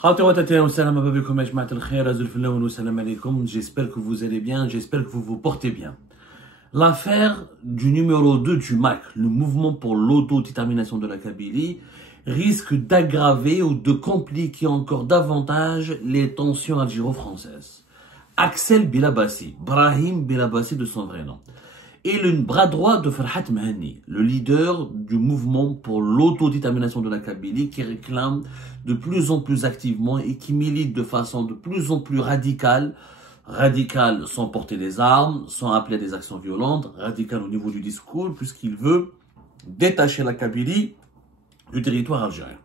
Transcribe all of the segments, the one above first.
J'espère que vous allez bien, j'espère que vous vous portez bien. L'affaire du numéro 2 du MAC, le mouvement pour l'autodétermination de la Kabylie, risque d'aggraver ou de compliquer encore davantage les tensions algéro-françaises. Axel Bilabassi, Brahim Bilabassi de son vrai nom, est le bras droit de Farhat Mahani, le leader du mouvement pour l'autodétermination de la Kabylie qui réclame de plus en plus activement et qui milite de façon de plus en plus radicale sans porter des armes, sans appeler à des actions violentes, radical au niveau du discours, puisqu'il veut détacher la Kabylie du territoire algérien.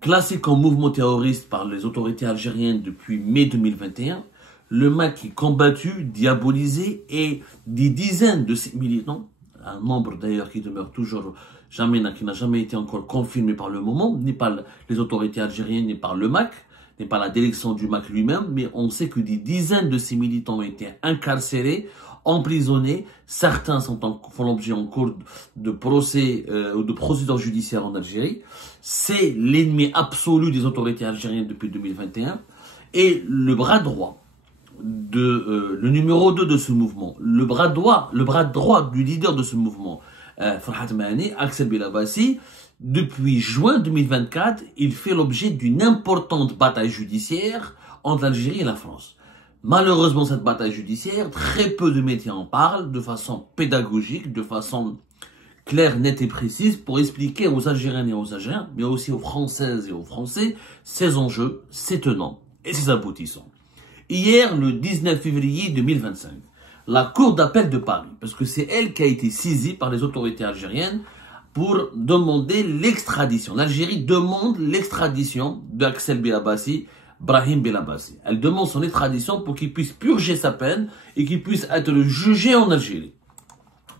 Classé comme mouvement terroriste par les autorités algériennes depuis mai 2021, le MAC est combattu, diabolisé et des dizaines de ses militants, un nombre d'ailleurs qui demeure toujours qui n'a jamais été encore confirmé par le moment, ni par les autorités algériennes, ni par le MAC, ni par la direction du MAC lui-même, mais on sait que des dizaines de ces militants ont été incarcérés, emprisonnés, certains font l'objet en cours de procès ou de procédures judiciaires en Algérie. C'est l'ennemi absolu des autorités algériennes depuis 2021 et le bras droit le numéro 2 de ce mouvement, le bras droit du leader de ce mouvement, Farhat Mahani, Axel Bilabassi, depuis juin 2024, il fait l'objet d'une importante bataille judiciaire entre l'Algérie et la France. Malheureusement, cette bataille judiciaire, très peu de médias en parlent de façon pédagogique, de façon claire, nette et précise pour expliquer aux Algériennes et aux Algériens, mais aussi aux Françaises et aux Français, ses enjeux, ses tenants et ses aboutissants. Hier, le 19 février 2025, la Cour d'appel de Paris, parce que c'est elle qui a été saisie par les autorités algériennes pour demander l'extradition. L'Algérie demande l'extradition d'Axel Bilabassi, Brahim Bilabassi. Elle demande son extradition pour qu'il puisse purger sa peine et qu'il puisse être jugé en Algérie.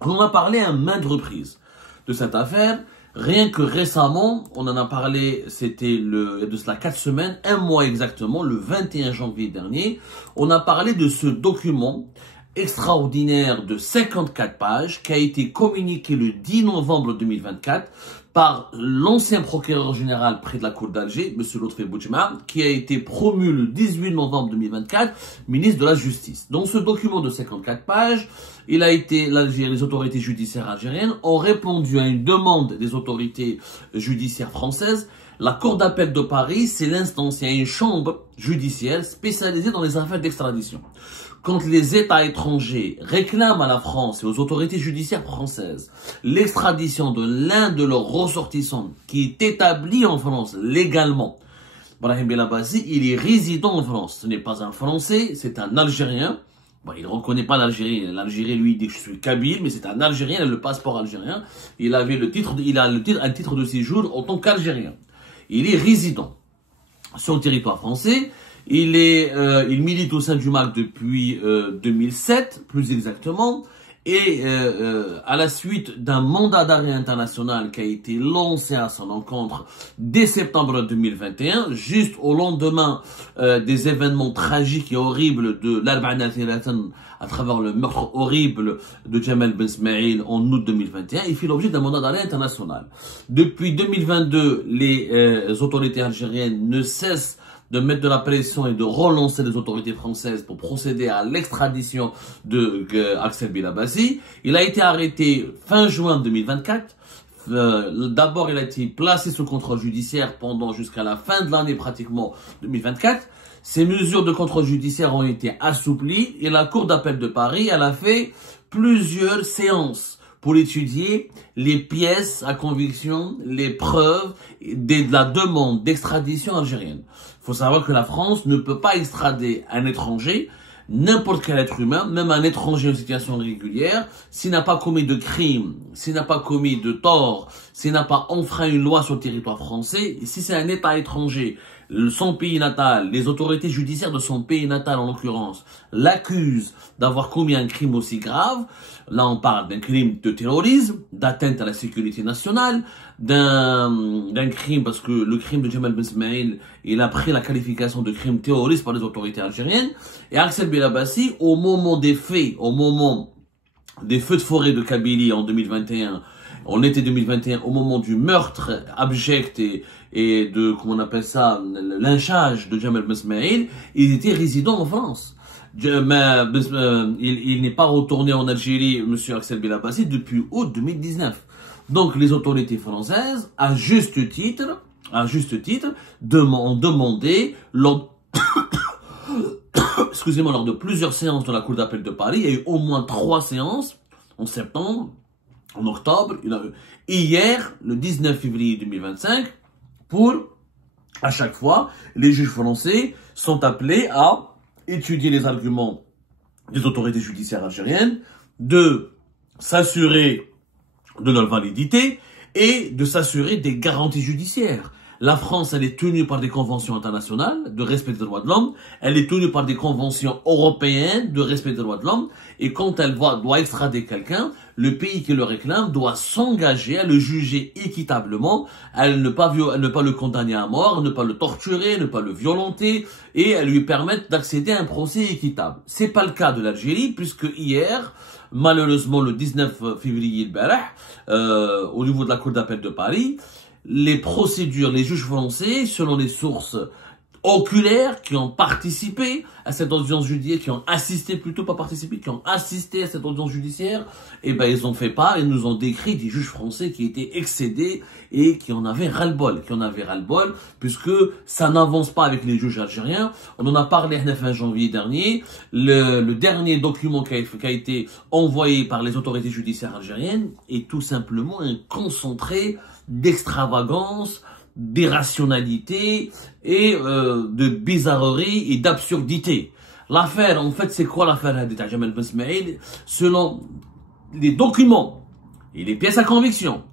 On a parlé à maintes reprises de cette affaire. Rien que récemment, on en a parlé, c'était de cela 4 semaines, un mois exactement, le 21 janvier dernier, on a parlé de ce document extraordinaire de 54 pages qui a été communiqué le 10 novembre 2024 par l'ancien procureur général près de la Cour d'Alger, M. Lotfi Boudjma, qui a été promu le 18 novembre 2024, ministre de la Justice. Dans ce document de 54 pages, les autorités judiciaires algériennes ont répondu à une demande des autorités judiciaires françaises. La Cour d'appel de Paris, c'est l'instance, il y a une chambre judiciaire spécialisée dans les affaires d'extradition. Quand les États étrangers réclament à la France et aux autorités judiciaires françaises l'extradition de l'un de leurs ressortissants qui est établi en France légalement, Brahim Bilabassi, il est résident en France. Ce n'est pas un Français, c'est un Algérien. Bon, il ne reconnaît pas l'Algérie. L'Algérie, lui, dit que je suis kabyle, mais c'est un Algérien, il a le passeport algérien. Il a un titre de séjour en tant qu'Algérien. Il est résident sur le territoire français. Il milite au sein du MAC depuis 2007, plus exactement, et à la suite d'un mandat d'arrêt international qui a été lancé à son encontre dès septembre 2021, juste au lendemain des événements tragiques et horribles de l'Arba'in à travers le meurtre horrible de Jamal Ben Smaïl en août 2021, il fait l'objet d'un mandat d'arrêt international. Depuis 2022, les autorités algériennes ne cessent de mettre de la pression et de relancer les autorités françaises pour procéder à l'extradition de Axel Bilabassi. Il a été arrêté fin juin 2024. D'abord, il a été placé sous contrôle judiciaire jusqu'à la fin de l'année pratiquement 2024. Ces mesures de contrôle judiciaire ont été assouplies et la Cour d'appel de Paris, elle a fait plusieurs séances pour étudier les pièces à conviction, les preuves de la demande d'extradition algérienne. Il faut savoir que la France ne peut pas extrader un étranger, n'importe quel être humain, même un étranger en situation régulière, s'il n'a pas commis de crime, s'il n'a pas commis de tort, s'il n'a pas enfreint une loi sur le territoire français, et si c'est un État étranger, son pays natal, les autorités judiciaires de son pays natal en l'occurrence, l'accusent d'avoir commis un crime aussi grave. Là, on parle d'un crime de terrorisme, d'atteinte à la sécurité nationale, d'un crime, parce que le crime de Jamal Ben Smaïl, il a pris la qualification de crime terroriste par les autorités algériennes. Et Axel Bilabassi, au moment des faits, au moment des feux de forêt de Kabylie en 2021 en été 2021, au moment du meurtre abject et de, comment on appelle ça, lynchage de Jamal Ben Ismaïl, il était résident en France. Il n'est pas retourné en Algérie, monsieur Axel Belabassi, depuis août 2019. Donc, les autorités françaises, à juste titre, ont demandé, excusez-moi, lors de plusieurs séances dans la Cour d'appel de Paris, il y a eu au moins 3 séances, en septembre, en octobre, hier, le 19 février 2025, pour, à chaque fois, les juges français sont appelés à étudier les arguments des autorités judiciaires algériennes, de s'assurer de leur validité et de s'assurer des garanties judiciaires. La France, elle est tenue par des conventions internationales de respect des droits de l'homme, elle est tenue par des conventions européennes de respect des droits de l'homme, et quand elle doit extrader quelqu'un, le pays qui le réclame doit s'engager à le juger équitablement, à ne pas le condamner à mort, ne pas le torturer, ne pas le violenter, et à lui permettre d'accéder à un procès équitable. C'est pas le cas de l'Algérie, puisque hier, malheureusement le 19 février, au niveau de la Cour d'appel de Paris, les procédures, les juges français, selon les sources oculaires qui ont participé à cette audience judiciaire, qui ont assisté plutôt, pas participé, qui ont assisté à cette audience judiciaire, eh ben ils ont fait part et nous ont décrit des juges français qui étaient excédés et qui en avaient ras-le-bol, puisque ça n'avance pas avec les juges algériens. On en a parlé le fin janvier dernier. Le dernier document qui a été envoyé par les autorités judiciaires algériennes est tout simplement un concentré d'extravagance, d'irrationalité et de bizarrerie et d'absurdité. L'affaire, en fait, c'est quoi l'affaire de Jamal Ben Ismaïl? Selon les documents et les pièces à conviction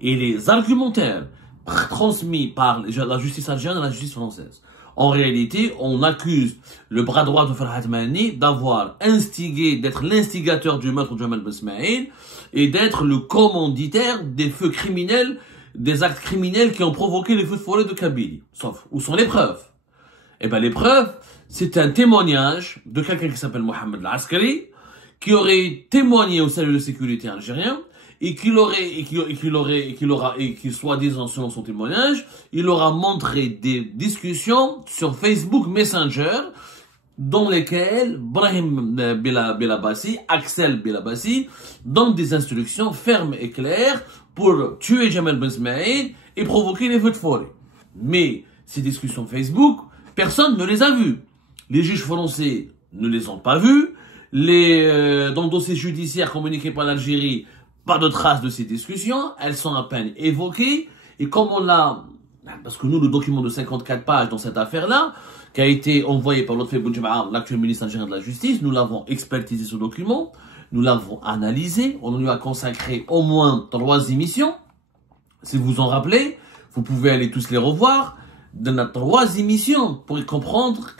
et les argumentaires transmis par la justice algérienne et la justice française, en réalité, on accuse le bras droit de Farhad Mani d'avoir instigé, d'être l'instigateur du meurtre de Jamal Ben Ismaïl et d'être le commanditaire des feux criminels, des actes criminels qui ont provoqué les feux de forêt de Kabylie. Sauf, où sont les preuves? Eh ben, les preuves, c'est un témoignage de quelqu'un qui s'appelle Mohamed Al-Askari, qui aurait témoigné au service de sécurité algérien, et qui soi-disant, selon son témoignage, il aura montré des discussions sur Facebook Messenger, dans lesquelles Brahim Belabassi, Axel Belabassi, donne des instructions fermes et claires pour tuer Jamal Ben Ismaïl et provoquer les feux de forêt. Mais ces discussions Facebook, personne ne les a vues. Les juges français ne les ont pas vues. Dans le dossier judiciaire communiqué par l'Algérie, pas de traces de ces discussions. Elles sont à peine évoquées. Et comme on l'a, parce que nous, le document de 54 pages dans cette affaire-là, qui a été envoyé par Lotfi Boudjema, l'actuel ministre algérien de la Justice, nous l'avons expertisé ce document. Nous l'avons analysé, on lui a consacré au moins 3 émissions. Si vous vous en rappelez, vous pouvez aller tous les revoir. Dans nos 3 émissions pour comprendre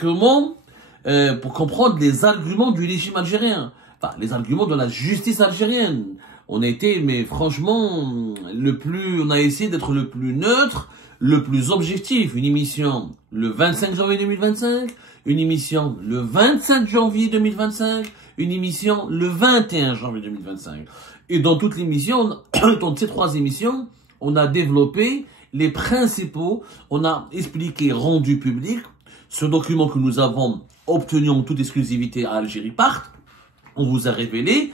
pour comprendre les arguments du régime algérien. Enfin, les arguments de la justice algérienne. On a été, mais franchement, on a essayé d'être le plus neutre, le plus objectif. Une émission le 25 janvier 2025, une émission le 27 janvier 2025, une émission le 21 janvier 2025. Et dans toute l'émission, dans ces 3 émissions, on a développé les principaux, on a expliqué, rendu public, ce document que nous avons obtenu en toute exclusivité à Algérie Part. On vous a révélé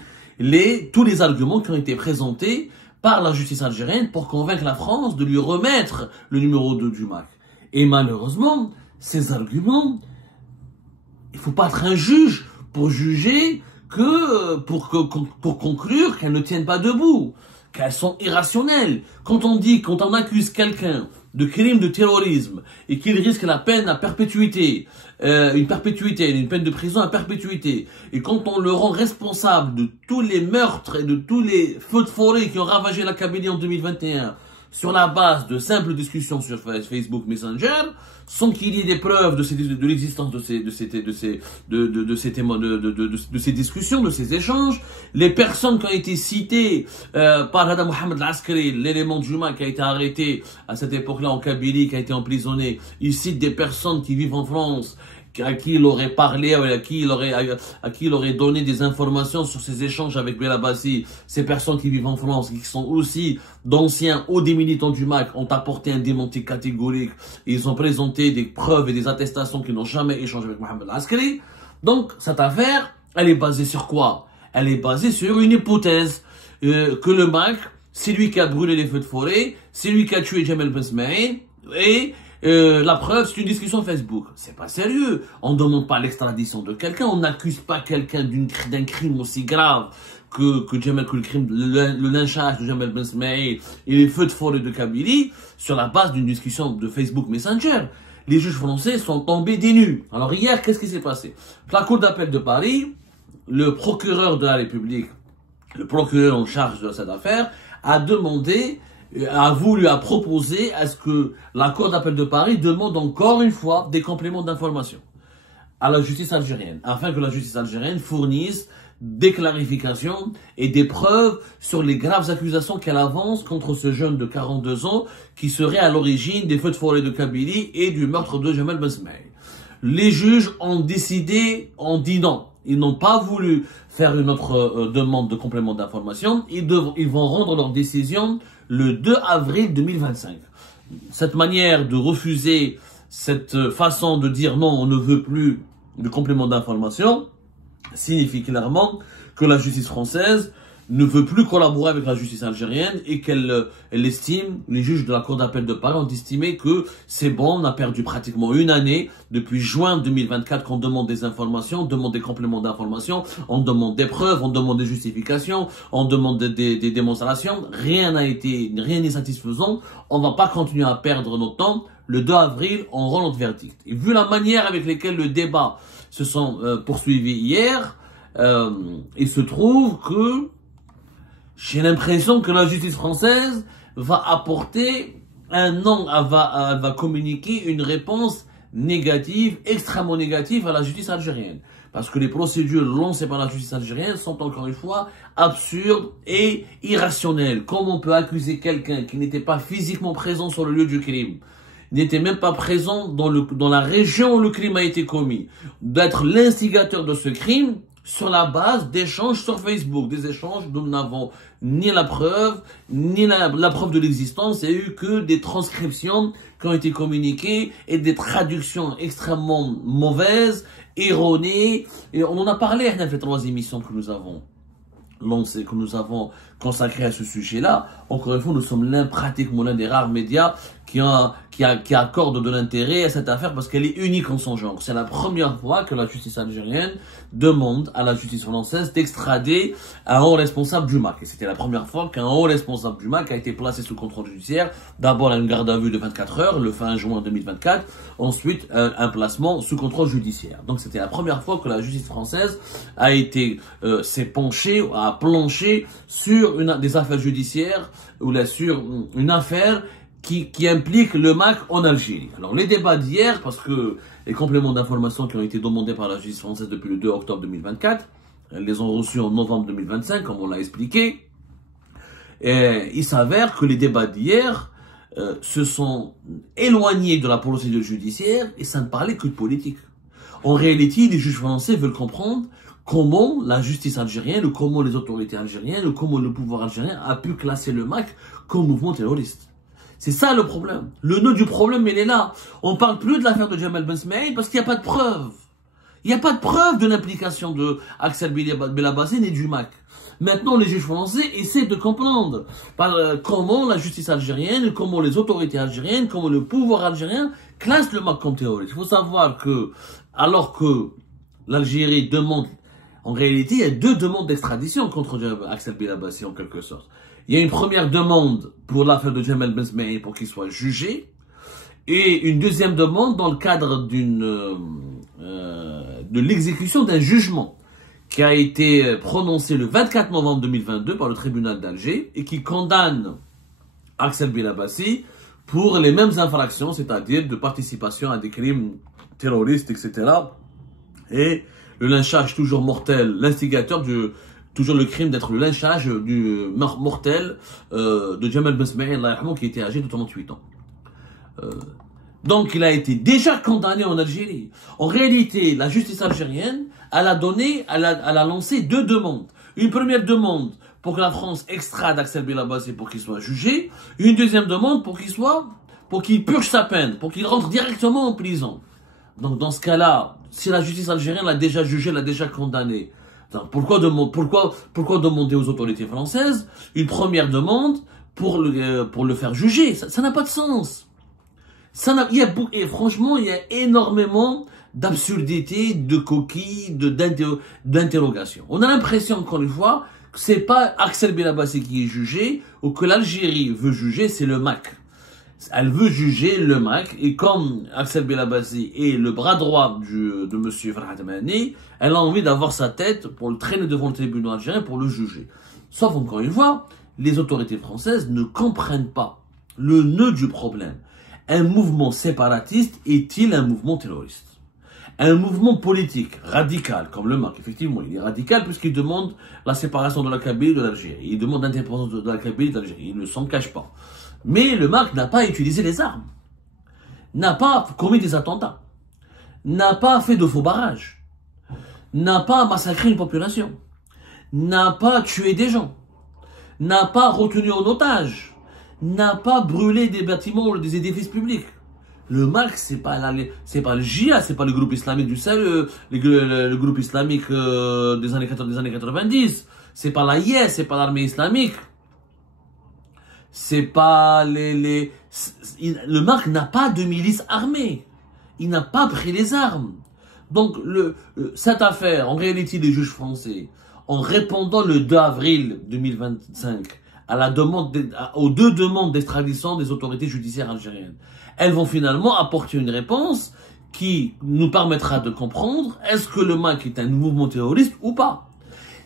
tous les arguments qui ont été présentés par la justice algérienne pour convaincre la France de lui remettre le numéro 2 du MAC. Et malheureusement, ces arguments, il faut pas être un juge pour juger pour conclure qu'elles ne tiennent pas debout, qu'elles sont irrationnelles. Quand on accuse quelqu'un de crime de terrorisme et qu'il risque la peine à perpétuité, une peine de prison à perpétuité, et quand on le rend responsable de tous les meurtres et de tous les feux de forêt qui ont ravagé la Kabylie en 2021, sur la base de simples discussions sur Facebook Messenger, sans qu'il y ait des preuves de l'existence de ces discussions, de ces échanges, les personnes qui ont été citées par Hada Mohamed Al-Askari, l'élément du MAC qui a été arrêté à cette époque-là en Kabylie, qui a été emprisonné, il cite des personnes qui vivent en France à qui il aurait parlé, à qui il aurait donné des informations sur ses échanges avec Belabassi. Ces personnes qui vivent en France, qui sont aussi d'anciens ou des militants du MAC, ont apporté un démenti catégorique. Ils ont présenté des preuves et des attestations qu'ils n'ont jamais échangé avec Mohamed Askari. Donc, cette affaire, elle est basée sur quoi? Elle est basée sur une hypothèse que le MAC, c'est lui qui a brûlé les feux de forêt, c'est lui qui a tué Jamal Ben Smaïn, et la preuve, c'est une discussion Facebook. C'est pas sérieux. On ne demande pas l'extradition de quelqu'un, on n'accuse pas quelqu'un d'un crime aussi grave que le lynchage de Jamal Ben Smaïn et les feux de forêt de Kabylie sur la base d'une discussion de Facebook Messenger. Les juges français sont tombés des nues. Alors hier, qu'est-ce qui s'est passé? La Cour d'appel de Paris, le procureur de la République, le procureur en charge de cette affaire, a proposé à ce que la Cour d'appel de Paris demande encore une fois des compléments d'information à la justice algérienne, afin que la justice algérienne fournisse des clarifications et des preuves sur les graves accusations qu'elle avance contre ce jeune de 42 ans qui serait à l'origine des feux de forêt de Kabylie et du meurtre de Jamal Ben Smaïn. Les juges ont décidé, ont dit non. Ils n'ont pas voulu faire une autre demande de complément d'information. Ils vont rendre leur décision le 2 avril 2025. Cette manière de refuser, cette façon de dire non, on ne veut plus de complément d'information, signifie clairement que la justice française ne veut plus collaborer avec la justice algérienne et qu'elle estime, les juges de la Cour d'appel de Paris ont estimé que c'est bon, on a perdu pratiquement une année, depuis juin 2024 qu'on demande des informations, on demande des compléments d'information, on demande des preuves, on demande des justifications, on demande des démonstrations, rien n'est satisfaisant, on va pas continuer à perdre notre temps. Le 2 avril, on rend notre verdict. Et vu la manière avec laquelle le débat se sont poursuivis hier, il se trouve que j'ai l'impression que la justice française va apporter elle va communiquer une réponse négative, extrêmement négative à la justice algérienne. Parce que les procédures lancées par la justice algérienne sont encore une fois absurdes et irrationnelles. Comment on peut accuser quelqu'un qui n'était pas physiquement présent sur le lieu du crime, n'était même pas présent dans la région où le crime a été commis, d'être l'instigateur de ce crime sur la base d'échanges sur Facebook, des échanges dont nous n'avons ni la preuve, ni la preuve de l'existence. Il n'y a eu que des transcriptions qui ont été communiquées et des traductions extrêmement mauvaises, erronées. Et on en a parlé dans les 3 émissions que nous avons lancées, que nous avons consacrées à ce sujet-là. Encore une fois, nous sommes pratiquement l'un des rares médias qui accorde de l'intérêt à cette affaire parce qu'elle est unique en son genre. C'est la première fois que la justice algérienne demande à la justice française d'extrader un haut responsable du MAC. Et c'était la première fois qu'un haut responsable du MAC a été placé sous contrôle judiciaire. D'abord une garde à vue de 24 heures, le fin juin 2024. Ensuite, un placement sous contrôle judiciaire. Donc c'était la première fois que la justice française s'est penchée, a planché sur des affaires judiciaires ou sur une affaire qui implique le MAC en Algérie. Alors les débats d'hier, parce que les compléments d'information qui ont été demandés par la justice française depuis le 2 octobre 2024, elles les ont reçus en novembre 2025, comme on l'a expliqué. Et il s'avère que les débats d'hier se sont éloignés de la procédure judiciaire et ça ne parlait que de politique. En réalité, les juges français veulent comprendre comment la justice algérienne, ou comment les autorités algériennes, ou comment le pouvoir algérien a pu classer le MAC comme mouvement terroriste. C'est ça le problème. Le nœud du problème, il est là. On ne parle plus de l'affaire de Jamal Ben Smaïn parce qu'il n'y a pas de preuve. Il n'y a pas de preuve de l'implication de Axel Belabassi ni du MAC. Maintenant, les juges français essaient de comprendre comment la justice algérienne, comment les autorités algériennes, comment le pouvoir algérien classe le MAC comme terroriste. Il faut savoir que, alors que l'Algérie demande, en réalité, il y a 2 demandes d'extradition contre Axel Belabassi en quelque sorte. Il y a une première demande pour l'affaire de Jamal Ben Smaïn pour qu'il soit jugé, et une deuxième demande dans le cadre de l'exécution d'un jugement qui a été prononcé le 24 novembre 2022 par le tribunal d'Alger et qui condamne Axel Belabassi pour les mêmes infractions, c'est-à-dire de participation à des crimes terroristes, etc. Et le lynchage toujours mortel, l'instigateur toujours le crime d'être le lynchage du mortel de Jamal Ben Smaïn, qui était âgé de 38 ans. Donc, il a été déjà condamné en Algérie. En réalité, la justice algérienne, elle a lancé deux demandes. Une première demande pour que la France extrade Axel Belabassi pour qu'il soit jugé. Une deuxième demande pour qu'il purge sa peine, pour qu'il rentre directement en prison. Donc, dans ce cas-là, si la justice algérienne l'a déjà jugé, l'a déjà condamné, pourquoi demander aux autorités françaises une première demande pour le faire juger? Ça n'a pas de sens. Et franchement, il y a énormément d'absurdités, de coquilles, d'interrogations. On a l'impression, encore une fois, que c'est pas Axel Belabassi qui est jugé, ou que l'Algérie veut juger, c'est le MAC. Elle veut juger le MAC, et comme Axel Belabassi est le bras droit de monsieur Farhat Mani, elle a envie d'avoir sa tête pour le traîner devant le tribunal algérien pour le juger. Sauf, encore une fois, les autorités françaises ne comprennent pas le nœud du problème. Un mouvement séparatiste est-il un mouvement terroriste? Un mouvement politique radical, comme le MAC, effectivement, il est radical puisqu'il demande la séparation de la Kabylie de l'Algérie. Il demande l'indépendance de la Kabylie de l'Algérie. Il ne s'en cache pas. Mais le MAC n'a pas utilisé les armes, n'a pas commis des attentats, n'a pas fait de faux barrages, n'a pas massacré une population, n'a pas tué des gens, n'a pas retenu en otage, n'a pas brûlé des bâtiments ou des édifices publics. Le MAC, c'est pas le JIA, c'est pas le groupe islamique du salut, le groupe islamique des années 90, c'est pas l'IS, c'est pas l'armée islamique. C'est pas le MAC n'a pas de milice armée. Il n'a pas pris les armes. Donc, cette affaire, en réalité, des juges français, en répondant le 2 avril 2025 aux deux demandes d'extradition des autorités judiciaires algériennes, elles vont finalement apporter une réponse qui nous permettra de comprendre est-ce que le MAC est un mouvement terroriste ou pas.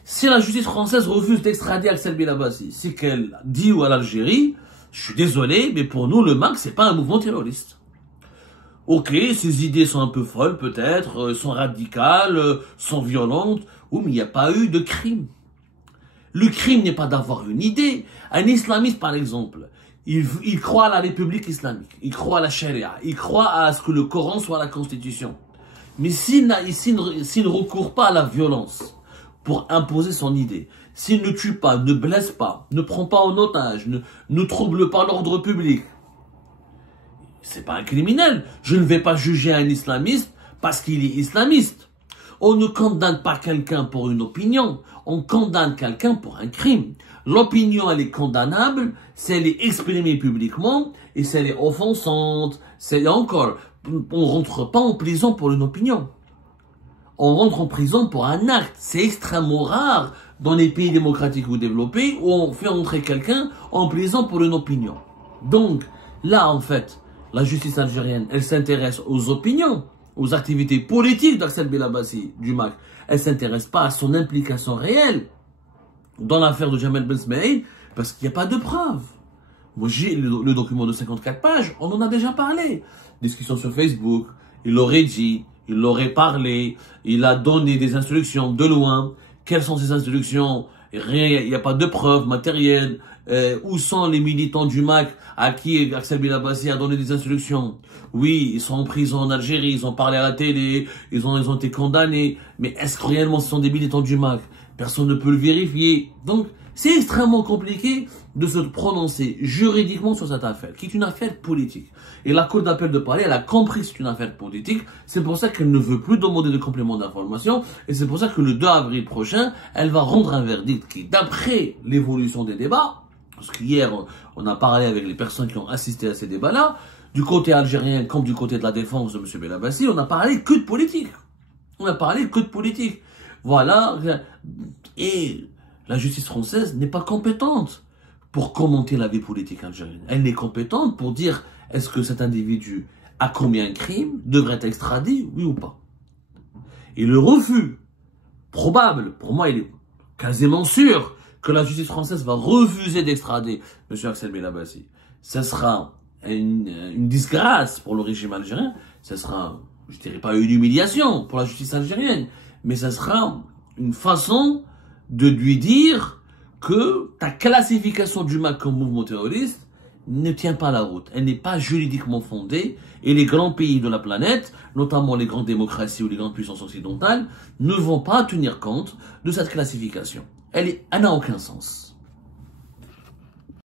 Si la justice française refuse d'extrader Axel Belabassi, c'est qu'elle dit à l'Algérie, je suis désolé, mais pour nous, le MAC, c'est pas un mouvement terroriste. Ok, ses idées sont un peu folles, peut-être, sont radicales, sont violentes, oui, mais il n'y a pas eu de crime. Le crime n'est pas d'avoir une idée. Un islamiste, par exemple, il croit à la République islamique, il croit à la charia, il croit à ce que le Coran soit la Constitution. Mais s'il ne recourt pas à la violence pour imposer son idée, s'il ne tue pas, ne blesse pas, ne prend pas en otage, ne trouble pas l'ordre public, c'est pas un criminel. Je ne vais pas juger un islamiste parce qu'il est islamiste. On ne condamne pas quelqu'un pour une opinion, on condamne quelqu'un pour un crime. L'opinion, elle est condamnable si elle est exprimée publiquement et si elle est offensante. On rentre pas en prison pour une opinion. On rentre en prison pour un acte. C'est extrêmement rare dans les pays démocratiques ou développés où on fait entrer quelqu'un en prison pour une opinion. Donc, là, en fait, la justice algérienne, elle s'intéresse aux opinions, aux activités politiques d'Axel Belabassi, du MAC. Elle ne s'intéresse pas à son implication réelle dans l'affaire de Jamel Ben Smaïl parce qu'il n'y a pas de preuves. Moi, j'ai le document de 54 pages, on en a déjà parlé. Discussion sur Facebook, il l'aurait dit, il l'aurait parlé, il a donné des instructions de loin. Quelles sont ces instructions? Rien, il n'y a pas de preuves matérielles. Où sont les militants du MAC à qui Axel Belabassi a donné des instructions? Oui, ils sont en prison en Algérie, ils ont parlé à la télé, ils ont été condamnés. Mais est-ce que réellement ce sont des militants du MAC? Personne ne peut le vérifier. Donc, c'est extrêmement compliqué de se prononcer juridiquement sur cette affaire, qui est une affaire politique. Et la Cour d'appel de Paris, elle a compris que c'est une affaire politique. C'est pour ça qu'elle ne veut plus demander de complément d'information. Et c'est pour ça que le 2 avril prochain, elle va rendre un verdict qui, d'après l'évolution des débats, parce qu'hier, on a parlé avec les personnes qui ont assisté à ces débats-là, du côté algérien comme du côté de la défense de M. Belabassi, on a parlé que de politique. On a parlé que de politique. Voilà. Et la justice française n'est pas compétente pour commenter la vie politique algérienne. Elle n'est compétente pour dire est-ce que cet individu a commis un crime, devrait être extradé, oui ou pas. Et le refus, probable, pour moi il est quasiment sûr que la justice française va refuser d'extrader M. Axel Belabassi. Ce sera une disgrâce pour le régime algérien, ce sera, je dirais pas une humiliation pour la justice algérienne, mais ce sera une façon de lui dire que ta classification du MAC comme mouvement terroriste ne tient pas la route. Elle n'est pas juridiquement fondée et les grands pays de la planète, notamment les grandes démocraties ou les grandes puissances occidentales, ne vont pas tenir compte de cette classification. Elle n'a aucun sens.